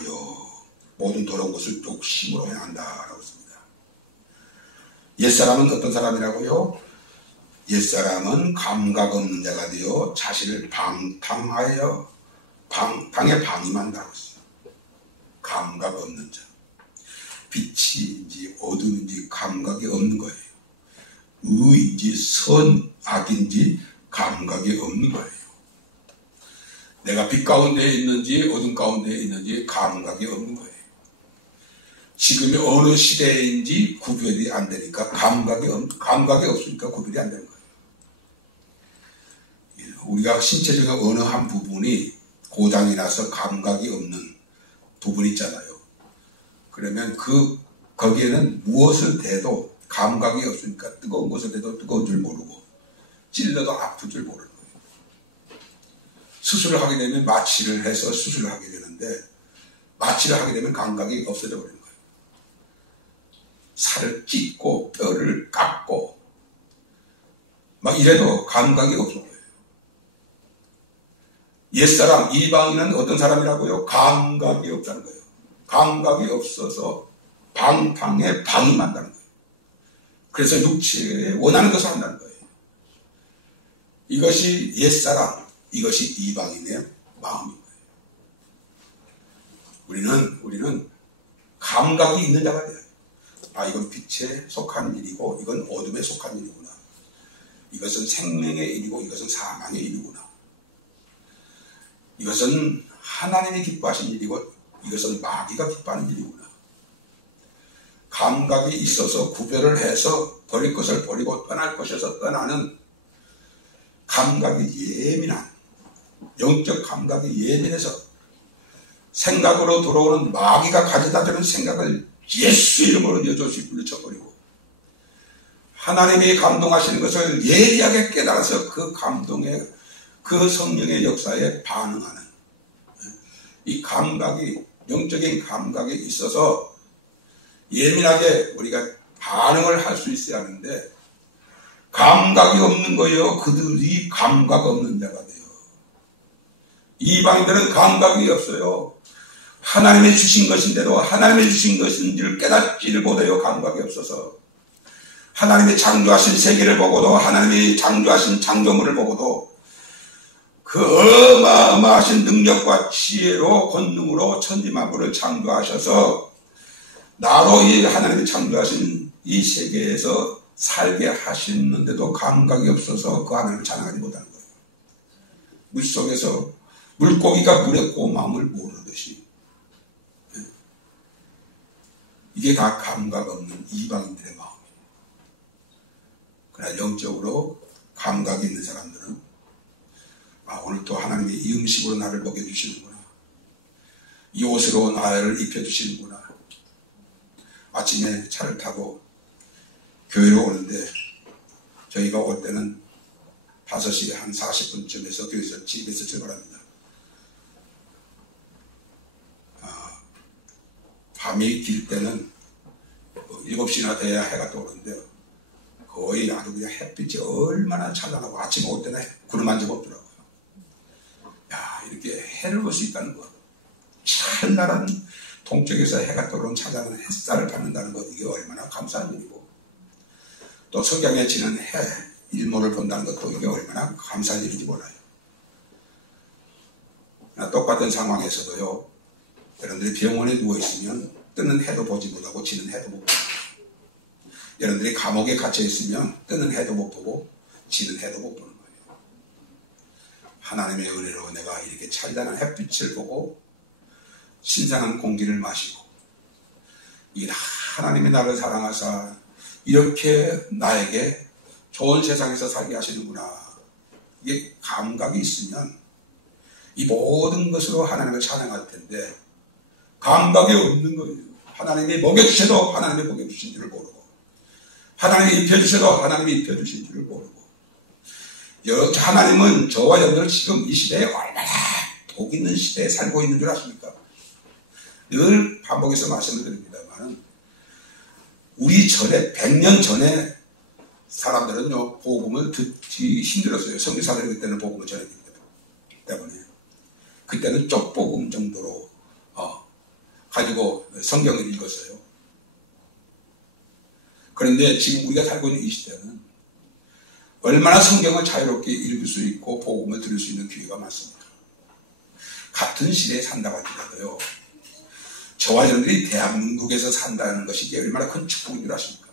대하여 모든 더러운 것을 욕심으로 행한다라고 했습니다. 옛사람은 어떤 사람이라고요? 옛사람은 감각 없는 자가 되어 자신을 방탕하여 방탕에 방임한다고 했어요. 감각 없는 자. 빛인지 어둠인지 감각이 없는 거예요. 의인지 선악인지 감각이 없는 거예요. 내가 빛 가운데 있는지 어둠 가운데 있는지 감각이 없는 거예요. 지금이 어느 시대인지 구별이 안 되니까 감각이 없으니까 구별이 안 되는 거예요. 우리가 신체 중에 어느 한 부분이 고장이 나서 감각이 없는 부분이 있잖아요. 그러면 거기에는 무엇을 대도 감각이 없으니까 뜨거운 것을 대도 뜨거운 줄 모르고 찔러도 아픈 줄 모르는 거예요. 수술을 하게 되면 마취를 해서 수술을 하게 되는데 마취를 하게 되면 감각이 없어져 버리는 거예요. 살을 찢고 뼈를 깎고 막 이래도 감각이 없어 보여요. 옛사람 이방인은 어떤 사람이라고요? 감각이 없다는 거예요. 감각이 없어서 방탕에 방임한다는 거예요. 그래서 육체에 원하는 것을 한다는 거예요. 이것이 옛사람, 이것이 이방인의 마음인 거예요. 우리는 감각이 있는 자가 돼요. 아, 이건 빛에 속한 일이고 이건 어둠에 속한 일이구나. 이것은 생명의 일이고 이것은 사망의 일이구나. 이것은 하나님이 기뻐하신 일이고 이것은 마귀가 기뻐하는 일이구나. 감각이 있어서 구별을 해서 버릴 것을 버리고 떠날 것에서 떠나는 감각이 예민한 영적 감각이 예민해서 생각으로 들어오는 마귀가 가져다주는 생각을 예수 이름으로 여조시 물리쳐버리고 하나님이 감동하시는 것을 예리하게 깨달아서 그 감동에 그 성령의 역사에 반응하는 이 감각이 영적인 감각이 있어서 예민하게 우리가 반응을 할 수 있어야 하는데 감각이 없는 거예요. 그들이 감각 없는 자가 돼요. 이방인들은 감각이 없어요. 하나님이 주신 것인데도 하나님이 주신 것인지를 깨닫지를 못해요. 감각이 없어서. 하나님이 창조하신 세계를 보고도 하나님이 창조하신 창조물을 보고도 그 어마어마하신 능력과 지혜로 권능으로 천지만물을 창조하셔서 나로 이 하나님이 창조하신 이 세계에서 살게 하시는데도 감각이 없어서 그 하나님을 찬양하지 못하는 거예요. 물속에서 물고기가 물의 고마움을 모르는 듯이 이게 다 감각 없는 이방인들의 마음이에요. 그러나 영적으로 감각이 있는 사람들은 아, 오늘 또 하나님이 이 음식으로 나를 먹여주시는구나. 이 옷으로 나를 입혀주시는구나. 아침에 차를 타고 교회로 오는데 저희가 올 때는 5시 한 40분쯤에서 교회에서 집에서 출발합니다. 밤이 길 때는 7시나 돼야 해가 떠오르는데요. 거의 아주 그냥 햇빛이 얼마나 찬란하고 아침에 올 때는 구름 한 점 없더라고요. 야, 이렇게 해를 볼 수 있다는 것. 찬란한 동쪽에서 해가 떠오르는 찬란한 햇살을 받는다는 것. 이게 얼마나 감사한 일이고. 또 석양에 지는 해, 일몰을 본다는 것도 이게 얼마나 감사한 일인지 몰라요. 똑같은 상황에서도요. 여러분들이 병원에 누워있으면 뜨는 해도 보지 못하고 지는 해도 못 보고 여러분들이 감옥에 갇혀있으면 뜨는 해도 못 보고 지는 해도 못 보는 거예요. 하나님의 은혜로 내가 이렇게 찬란한 햇빛을 보고 신선한 공기를 마시고 이 하나님이 나를 사랑하사 이렇게 나에게 좋은 세상에서 살게 하시는구나. 이게 감각이 있으면 이 모든 것으로 하나님을 찬양할 텐데 감각이 없는 거예요. 하나님이 먹여주셔도 하나님이 먹여주신 줄을 모르고 하나님이 입혀주셔도 하나님이 입혀주신 줄을 모르고 하나님은 저와 여러분을 지금 이 시대에 얼마나 복 있는 시대에 살고 있는 줄 아십니까? 늘 반복해서 말씀을 드립니다만 우리 전에 100년 전에 사람들은요 복음을 듣기 힘들었어요. 선교사들이 그때는 복음을 전했기 때문에 그때는 쪽복음 정도로 가지고 성경을 읽었어요. 그런데 지금 우리가 살고 있는 이 시대는 얼마나 성경을 자유롭게 읽을 수 있고 복음을 들을 수 있는 기회가 많습니다. 같은 시대에 산다고 할지라도요, 저와 여러분들이 대한민국에서 산다는 것이 이게 얼마나 큰 축복인 줄 아십니까?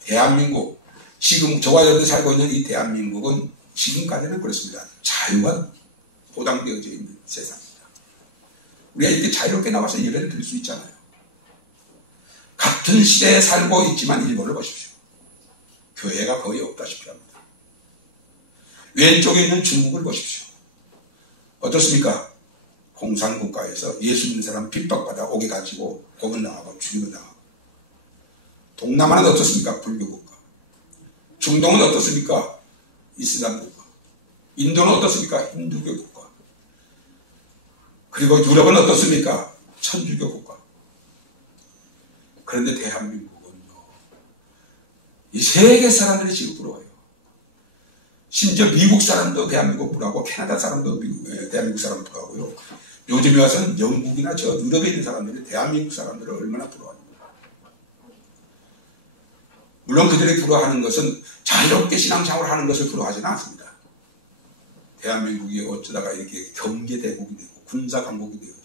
대한민국, 지금 저와 여러분들이 살고 있는 이 대한민국은 지금까지는 그렇습니다. 자유가 보장되어져 있는 세상입니다. 우리가 이렇게 자유롭게 나와서 예배를 드릴 수 있잖아요. 같은 시대에 살고 있지만 일본을 보십시오. 교회가 거의 없다시피 합니다. 왼쪽에 있는 중국을 보십시오. 어떻습니까? 공산국가에서 예수 믿는 사람 핍박받아 오게 가지고 고문 나가고 죽이고 나가고. 동남아는 어떻습니까? 불교국가. 중동은 어떻습니까? 이슬람 국가. 인도는 어떻습니까? 힌두교 국가. 그리고 유럽은 어떻습니까? 천주교 국가. 그런데 대한민국은요, 이 세계 사람들이 지금 부러워요. 심지어 미국 사람도 대한민국 부러워하고 캐나다 사람도 대한민국 사람 부러워하고요. 요즘에 와서는 영국이나 저 유럽에 있는 사람들이 대한민국 사람들을 얼마나 부러워합니다. 물론 그들이 부러워하는 것은 자유롭게 신앙생활을 하는 것을 부러워하지는 않습니다. 대한민국이 어쩌다가 이렇게 경제대국이 되고 군사강국이 되고,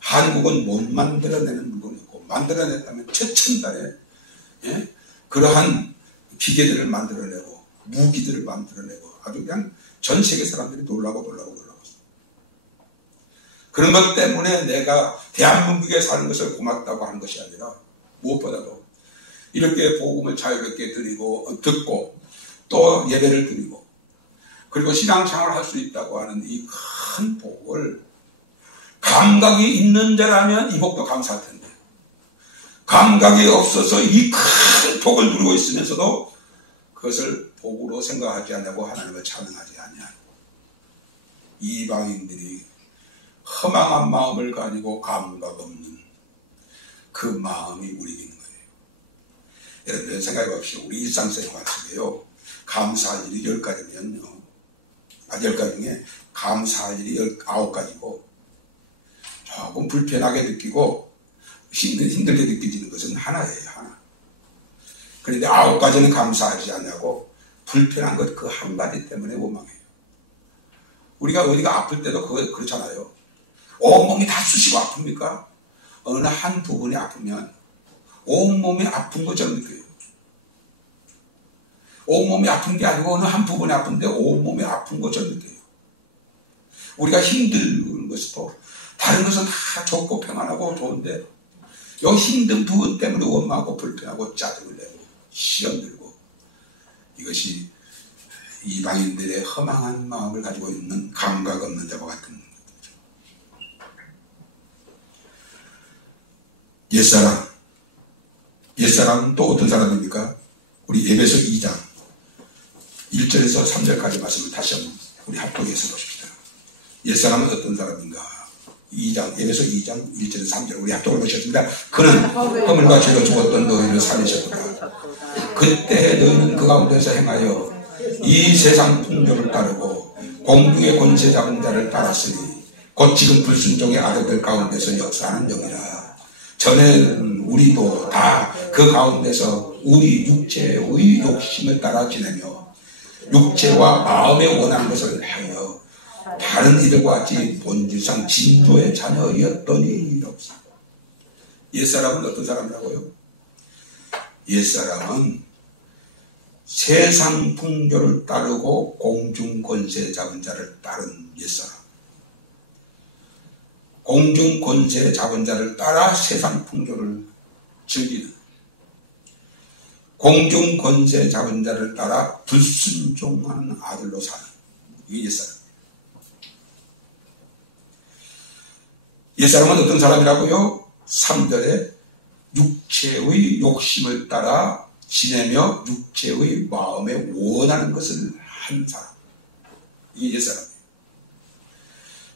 한국은 못 만들어내는 물건이고, 만들어냈다면 최첨단에 그러한 기계들을 만들어내고 무기들을 만들어내고 아주 그냥 전 세계 사람들이 놀라고. 그런 것 때문에 내가 대한민국에 사는 것을 고맙다고 하는 것이 아니라 무엇보다도 이렇게 복음을 자유롭게 듣고 또 예배를 드리고 그리고 신앙생활을 할 수 있다고 하는 이 큰 복을, 감각이 있는 자라면 이 복도 감사할 텐데 감각이 없어서 이 큰 복을 누리고 있으면서도 그것을 복으로 생각하지 않냐고 하나님을 찬양하지 아니하는 이방인들이 허망한 마음을 가지고 감각 없는 그 마음이 우리에게 있는 거예요. 여러분 생각해 봅시다. 우리 일상생활 속에요, 감사할 일이 10가지면요, 10가지 중에 감사할 일이 9가지고 조금 불편하게 느끼고 힘들게 느껴지는 것은 하나예요. 하나. 그런데 9가지는 감사하지 않냐고 불편한 것 그 한 가지 때문에 원망해요. 우리가 어디가 아플 때도 그렇잖아요. 온몸이 다 쑤시고 아픕니까? 어느 한 부분이 아프면 온몸이 아픈 것처럼 느껴요. 온몸이 아픈 게 아니고 어느 한 부분이 아픈데 온몸이 아픈 것처럼 느껴요. 우리가 힘든 것도 다른 것은 다 좋고 평안하고 좋은데 이 힘든 부분 때문에 원망하고 불편하고 짜증을 내고 시험 들고, 이것이 이방인들의 허망한 마음을 가지고 있는 감각 없는 자와 같은 것이죠. 옛사람은 또 어떤 사람입니까? 우리 에베소 2장 1절에서 3절까지 말씀을 다시 한번 우리 합독해서 보십시다. 옛사람은 어떤 사람인가? 에베소 2장 1절에서 3절 우리 합독을 보셨습니다. 그는 허물과 죄로 죽었던 너희를 살리셨다. 그때 너희는 그 가운데서 행하여 이 세상 풍조를 따르고 공중의 권세 잡은 자를 따랐으니 곧 지금 불순종의 아들들 가운데서 역사하는 영이라. 전에는 우리도 다 그 가운데서 우리 육체의 욕심을 따라 지내며 육체와 마음에 원하는 것을 하여 다른 이들과 같이 본질상 진도의 자녀였더니. 옛사람은 어떤 사람이라고요? 옛사람은 세상 풍조를 따르고 공중 권세 잡은 자를 따른 옛사람. 공중 권세 잡은 자를 따라 세상 풍조를 즐기는, 공중 권세 잡은 자를 따라 불순종하는 아들로 사는, 이게 옛사람. 옛사람은 어떤 사람이라고요? 3절에 육체의 욕심을 따라 지내며 육체의 마음에 원하는 것을 한 사람. 이게 옛사람이에요.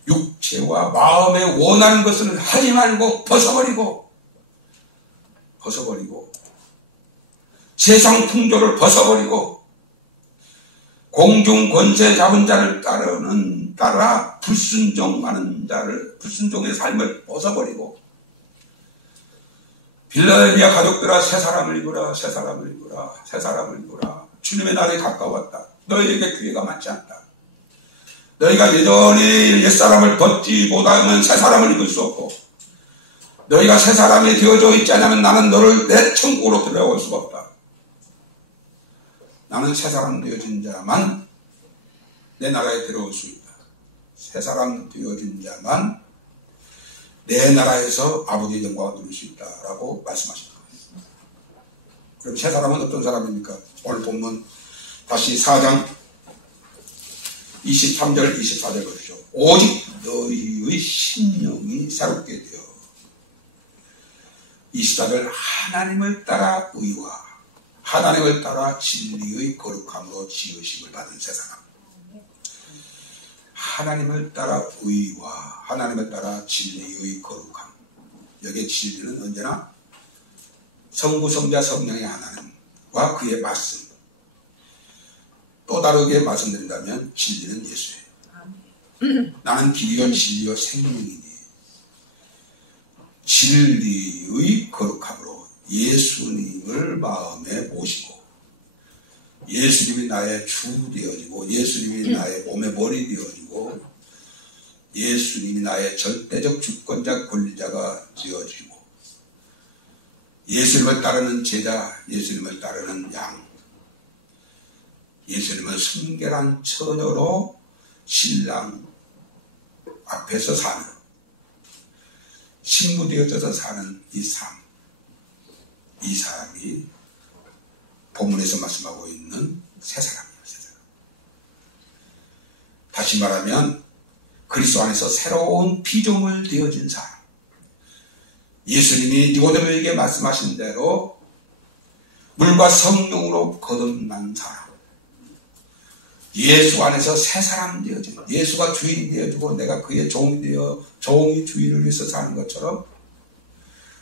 육체와 마음에 원하는 것을 하지 말고 벗어버리고 세상 풍조를 벗어버리고 공중 권세 잡은 자를 따르는 따라 불순종하는 자를, 불순종의 삶을 벗어버리고, 빌라델비아 가족들아, 새 사람을 입으라, 새 사람을 입으라, 새 사람을 입으라. 주님의 날이 가까웠다. 너희에게 기회가 많지 않다. 너희가 여전히 옛사람을 벗지 못하면 새 사람을 입을 수 없고, 너희가 새 사람이 되어져 있지 않으면 나는 너를 내 천국으로 들어올 수가 없다. 나는 새 사람 되어진 자만 내 나라에 들어올 수 있다. 새 사람 되어진 자만 내 나라에서 아버지의 영광을 누릴 수 있다라고 말씀하십니다. 그럼 새 사람은 어떤 사람입니까? 오늘 본문 다시 4장 23절 24절 보십시오. 오직 너희의 심령이 새롭게 되어 24절 하나님을 따라 의와 하나님을 따라 진리의 거룩함으로 지으심을 받은 새 사람. 하나님을 따라 의와 하나님을 따라 진리의 거룩함. 여기에 진리는 언제나 성부, 성자, 성령의 하나님과 그의 말씀. 또 다르게 말씀드린다면 진리는 예수예요. 나는 길이요 진리요 생명이니 진리의 거룩함으로 예수님을 마음에 모시고 예수님이 나의 주 되어지고 예수님이 나의 몸의 머리 되어지고 예수님이 나의 절대적 주권자 권리자가 되어지고 예수님을 따르는 제자, 예수님을 따르는 양, 예수님을 순결한 처녀로 신랑 앞에서 사는, 신부 되어져서 사는 이 삶, 이 사람이 본문에서 말씀하고 있는 새 사람이에요. 새 사람. 다시 말하면 그리스도 안에서 새로운 피조물 되어진 사람. 예수님이 니고데모에게 말씀하신 대로 물과 성령으로 거듭난 사람. 예수 안에서 새 사람 되어진, 예수가 주인 되어주고 내가 그의 종이 되어 종이 주인을 위해서 사는 것처럼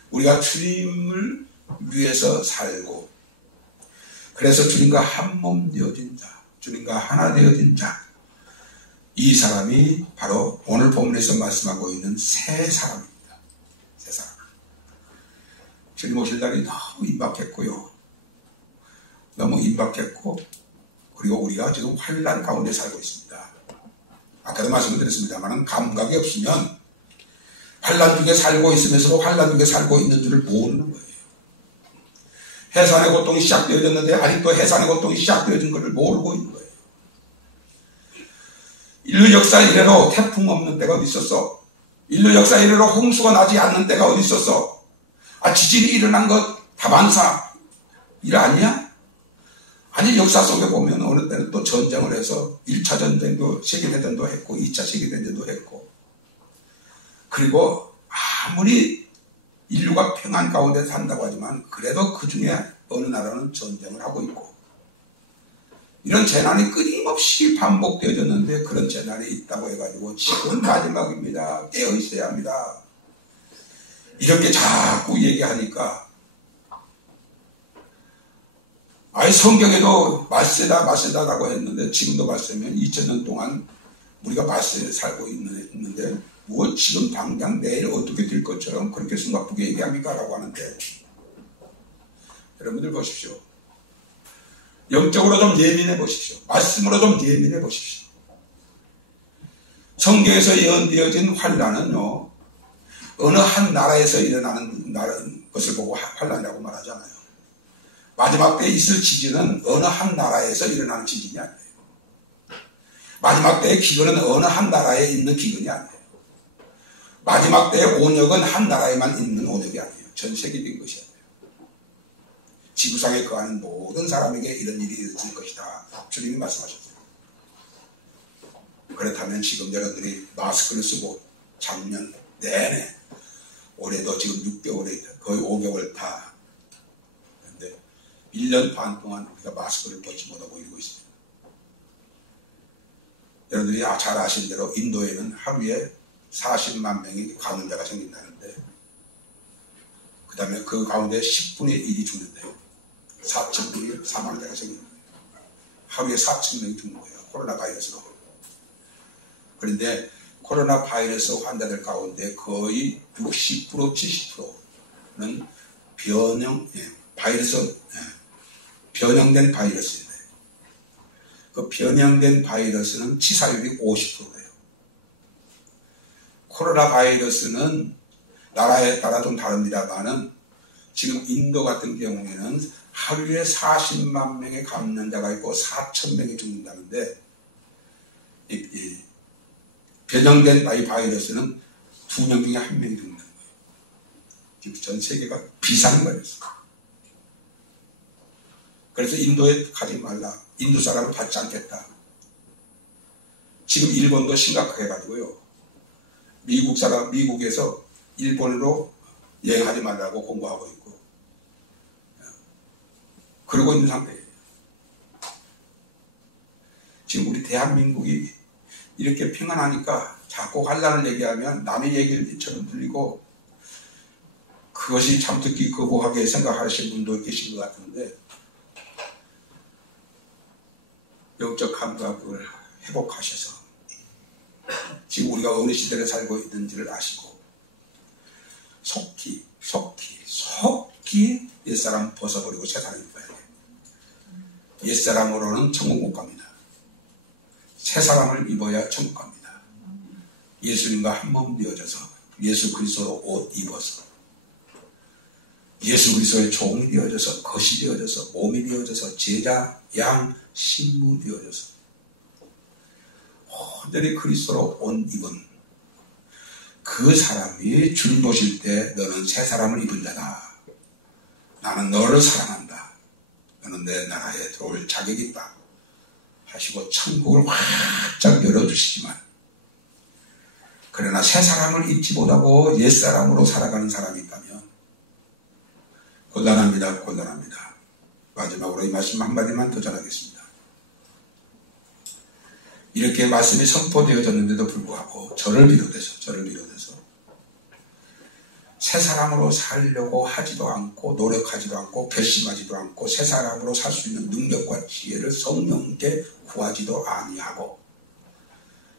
우리가 주님을 위해서 살고 그래서 주님과 한 몸 되어진 자, 주님과 하나 되어진 자, 이 사람이 바로 오늘 본문에서 말씀하고 있는 새 사람입니다. 새 사람. 주님 오실 날이 너무 임박했고요. 너무 임박했고 그리고 우리가 지금 환난 가운데 살고 있습니다. 아까도 말씀드렸습니다만 감각이 없으면 환난 중에 살고 있으면서도 환난 중에 살고 있는 줄을 모르는 거예요. 해산의 고통이 시작되어졌는데 아직도 해산의 고통이 시작되어진 것을 모르고 있는 거예요. 인류 역사 이래로 태풍 없는 때가 어디 있었어? 인류 역사 이래로 홍수가 나지 않는 때가 어디 있었어? 지진이 일어난 것 다반사 일 아니야? 아니 역사 속에 보면 어느 때는 또 전쟁을 해서 1차 전쟁도 세계대전도 했고 2차 세계대전도 했고 그리고 아무리 인류가 평안 가운데 산다고 하지만 그래도 그 중에 어느 나라는 전쟁을 하고 있고 이런 재난이 끊임없이 반복되어졌는데 그런 재난이 있다고 해가지고 지금 마지막입니다. 깨어 있어야 합니다. 이렇게 자꾸 얘기하니까 성경에도 말세다라고 했는데 지금도 말세면 2000년 동안 우리가 말세에 살고 있는데 뭐 지금 당장 내일 어떻게 될 것처럼 그렇게 숨가쁘게 얘기합니까? 라고 하는데 여러분들 보십시오. 영적으로 좀 예민해 보십시오. 말씀으로 좀 예민해 보십시오. 성경에서 예언되어진 환난은요 어느 한 나라에서 일어나는 것을 보고 환난이라고 말하잖아요. 마지막 때에 있을 지진은 어느 한 나라에서 일어나는 지진이 아니에요. 마지막 때의 기근은 어느 한 나라에 있는 기근이 아니에요. 마지막 때의 온역은 한 나라에만 있는 온역이 아니에요. 전 세계적인 것이 아니에요. 지구상에 거하는 모든 사람에게 이런 일이 있을 것이다. 주님이 말씀하셨어요. 그렇다면 지금 여러분들이 마스크를 쓰고 작년 내내 올해도 지금 6개월에 거의 5개월 다 1년 반 동안 우리가 마스크를 벗지 못하고 이러고 있습니다. 여러분들이 잘 아시는 대로 인도에는 하루에 40만 명이 감염자가 생긴다는데 그 다음에 그 가운데 10분의 1이 죽는데요. 4,000명이 사망자가 생깁니다. 하루에 4,000명이 죽는 거예요. 코로나 바이러스로. 그런데 코로나 바이러스 환자들 가운데 거의 60% 70%는 변형된 바이러스입니다. 그 변형된 바이러스는 치사율이 50%예요. 코로나 바이러스는 나라에 따라 좀 다릅니다만은 지금 인도 같은 경우에는 하루에 40만 명의 감염자가 있고 4천 명이 죽는다는데 이 변형된 바이러스는 2명 중에 1명이 죽는다는 거예요. 지금 전 세계가 비상바이러스. 그래서 인도에 가지 말라. 인도 사람을 받지 않겠다. 지금 일본도 심각하게 가지고요. 미국에서 일본으로 여행하지 말라고 공고하고 있고 그러고 있는 상태예요. 지금 우리 대한민국이 이렇게 평안하니까 자꾸 환란을 얘기하면 남의 얘기처럼 들리고 그것이 참 듣기 거부하게 생각하시는 분도 계신 것 같은데 영적 감각을 회복하셔서 지금 우리가 어느 시대에 살고 있는지를 아시고 속히 옛사람 벗어버리고 새사람 입어야 돼요. 옛사람으로는 천국 못 갑니다. 새사람을 입어야 천국 갑니다. 예수님과 한 몸 되어져서 예수 그리스도로 옷 입어서 예수 그리스도의 종이 되어져서 것이 되어져서 몸이 되어져서 제자, 양, 신부 되어져서 온전히 그리스도로 옷 입은 그 사람이 주님 보실 때 너는 새 사람을 입은 자다. 나는 너를 사랑한다. 너는 내 나라에 들어올 자격이 있다. 하시고 천국을 활짝 열어주시지만 그러나 새 사람을 입지 못하고 옛 사람으로 살아가는 사람이 있다면 곤란합니다. 곤란합니다. 마지막으로 이 말씀 한마디만 더 전하겠습니다. 이렇게 말씀이 선포되어졌는데도 불구하고 저를 비롯해서 새 사람으로 살려고 하지도 않고 노력하지도 않고 결심하지도 않고 새 사람으로 살 수 있는 능력과 지혜를 성령께 구하지도 아니하고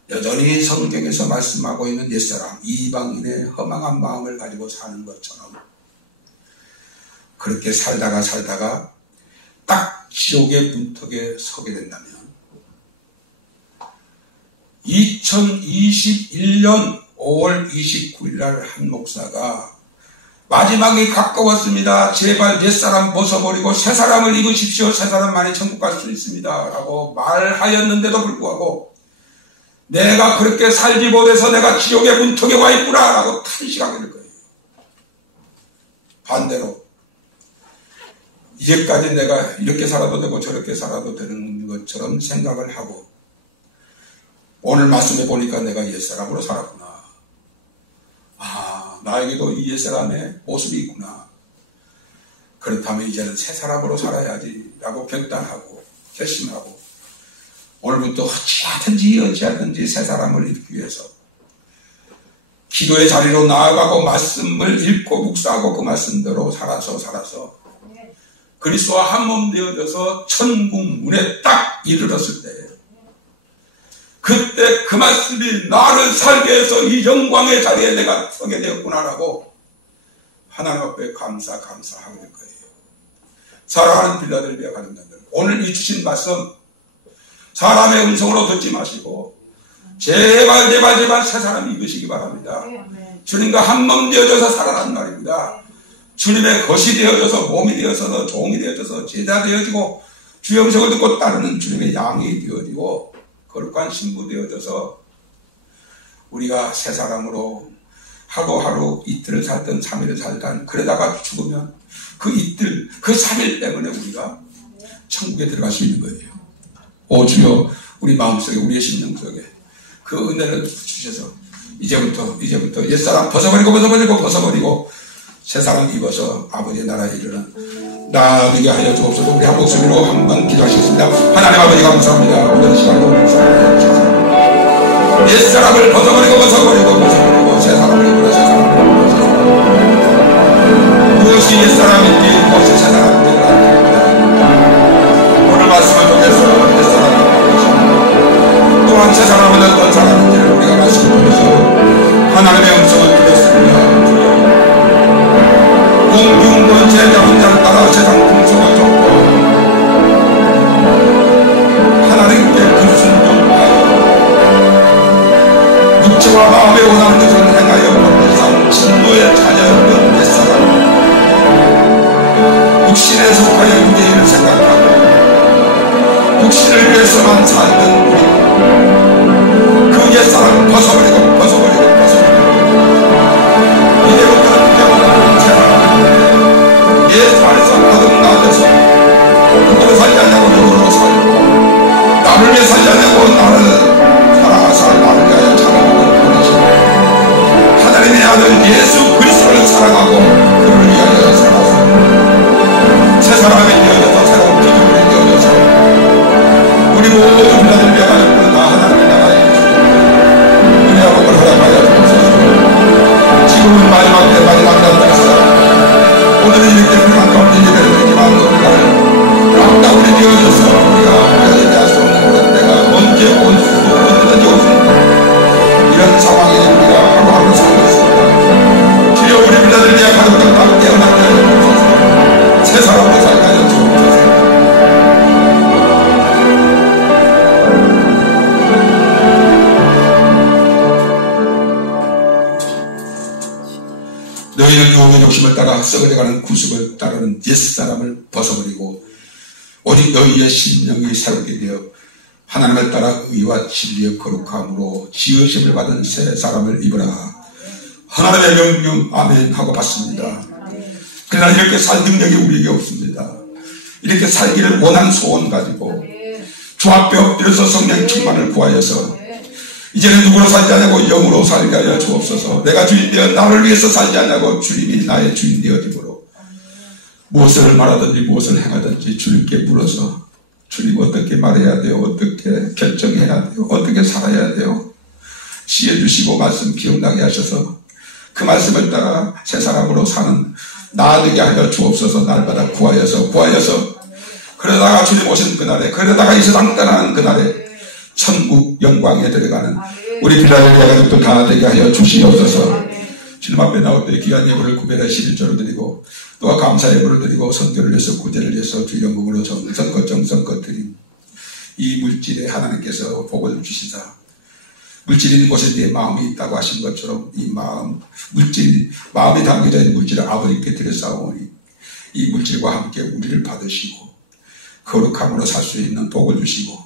여전히 성경에서 말씀하고 있는 옛사람 이방인의 허망한 마음을 가지고 사는 것처럼 그렇게 살다가 딱 지옥의 문턱에 서게 된다면 2021년 5월 29일 날 한 목사가 마지막이 가까웠습니다. 제발 옛사람 벗어버리고 새사람을 입으십시오. 새사람만이 천국 갈 수 있습니다. 라고 말하였는데도 불구하고 내가 그렇게 살지 못해서 내가 지옥의 문턱에 와 있구나 라고 탄식하게 될 거예요. 반대로 이제까지 내가 이렇게 살아도 되고 저렇게 살아도 되는 것처럼 생각을 하고 오늘 말씀해 보니까 내가 옛사람으로 살았구나. 나에게도 이 옛사람의 모습이 있구나. 그렇다면 이제는 새 사람으로 살아야지 라고 결단하고 결심하고 오늘부터 어찌하든지 새 사람을 입기 위해서 기도의 자리로 나아가고 말씀을 읽고 묵상하고 그 말씀대로 살아서 그리스도와 한 몸 되어져서 천국 문에 딱 이르렀을 때 그때 그 말씀이 나를 살게 해서 이 영광의 자리에 내가 서게 되었구나라고 하나님 앞에 감사하게 될 거예요. 사랑하는 빌라델비아 가정자들, 오늘 이 주신 말씀 사람의 음성으로 듣지 마시고 제발 새 사람이 입으시기 바랍니다. 주님과 한 몸 되어져서 살아난 날입니다. 주님의 것이 되어져서 몸이 되어져서 종이 되어져서 제자 되어지고 주의 음성을 듣고 따르는 주님의 양이 되어지고 거룩한 신부 되어져서 우리가 새 사람으로 하루 이틀을 살던 3일을 살던 그러다가 죽으면 그 이틀 그 3일 때문에 우리가 천국에 들어갈 수 있는 거예요. 오 주여 우리 마음속에 우리의 심령 속에 그 은혜를 주셔서 이제부터 옛사람 벗어버리고 새 사람 입어서 아버지의 나라에 이르는 나 되게 하여 주옵소서. 우리 한 목소리로 한번 기도하시겠습니다. 하나님 아버지 감사합니다. 오늘 시간도 감사합니다. 옛사람을 벗어버리고 새 사람을 입으라. 새 사람을 입으라. 무엇이 옛사람인지 무엇이 새 사람인지 오늘 말씀을 통해서 옛사람을 입으시고 또한 새 사람은 어떤 사람인지를 하나님의 음성을 들었습니다. 공중도 제자한 자를 따라 세상 풍성을 줬고 하나님께 불순종하여 육체와 마음에 원하는 것을 행하여 본래상 진노의 자녀였던 옛사람, 육신에 속하여 유대인을 생각하고 육신을 위해서만 살던 우리, 그 옛사람을 벗어버리고 이제부터는 영원한 세상 예수 안에서 거듭나셔서 누구를 살려냐고 누구로 살고, 나를 위해 살려냐고 나를 살아서 나를 위하여 자랑하고 보내시고, 하나님의 아들 예수 그리스도를 사랑하고 그를 위하여 살아서 새 사람이 되어져서 새로운 피조물이 되어져서 우리 모든 분야를 위하여 다 하나님의 나라에 은혜와 복을 허락하여 주옵소서. 지금은 마지막 때 마지막 날이라서 오늘은 이렇게 평안 가운데 예배를 드리지만 오늘날 아무나 우리 되어져서 우리가 얘기할 수 없는 그런 때가 언제 올 수도 언제든지 없습니다. 이런 상황에 우리가 하루하루 살고 있습니다. 주여 우리 분야들 위하여 가족들 다 깨어나게 하여 주옵소서. 새 사람으로 살게 하여 주옵소서. 너희는 유혹의 욕심을 따라 썩어져가는 구습을 따르는 옛사람을 벗어버리고 오직 너희의 심령이 새롭게 되어 하나님을 따라 의와 진리의 거룩함으로 지으심을 받은 새 사람을 입으라. 하나님의 명령 아멘 하고 받습니다. 그러나 이렇게 살 능력이 우리에게 없습니다. 이렇게 살기를 원한 소원 가지고 주 앞에 엎드려서 성령 충만을 구하여서 이제는 누구로 살지 않냐고 영으로 살게 하여 주옵소서. 내가 주인되어 나를 위해서 살지 않냐고 주님이 나의 주인 되어짐으로 무엇을 말하든지 무엇을 행하든지 주님께 물어서 주님 어떻게 말해야 돼요? 어떻게 결정해야 돼요? 어떻게 살아야 돼요? 지혜 주시고 말씀 기억나게 하셔서 그 말씀을 따라 새 사람으로 사는 나 되게 하여 주옵소서. 날마다 구하여서 그러다가 주님 오신 그날에, 그러다가 이 세상 떠나는 그날에 천국 영광에 들어가는 우리 빌라델 가족도 다 되게 하여 주시옵소서. 주님 앞에 나올 때 귀한 예물을 구별해 11조를 드리고 또 감사 예물을 드리고 선교를 위해서 구제를 위해서 주 영광으로 정성껏 드린 이 물질에 하나님께서 복을 주시사 물질 있는 곳에 내 마음이 있다고 하신 것처럼 이 마음이 담겨져 있는 물질을 아버지께 드렸사오니 이 물질과 함께 우리를 받으시고 거룩함으로 살 수 있는 복을 주시고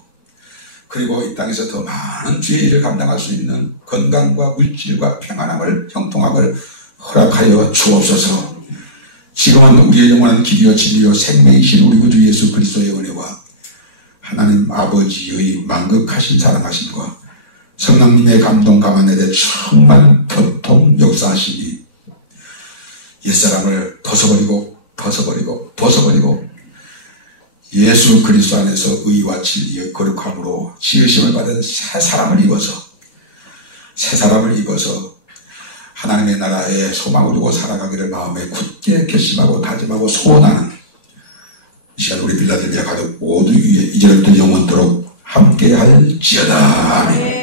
그리고 이 땅에서 더 많은 주의 일을 감당할 수 있는 건강과 물질과 평안함을 형통함을 허락하여 주옵소서. 지금은 우리의 영원한 길이요 진리요 생명이신 우리 구주 예수 그리스도의 은혜와 하나님 아버지의 만극하신 사랑하심과 성령님의 감동 감화내에 정말 교통 역사하시니 옛사람을 벗어버리고 예수 그리스도 안에서 의와 진리의 거룩함으로 지으심을 받은 새 사람을 입어서 하나님의 나라에 소망을 두고 살아가기를 마음에 굳게 결심하고 다짐하고 소원하는 이 시간 우리 빌라델비아 가족 모두 위에 이제부터 영원토록 함께할지어다. 아멘.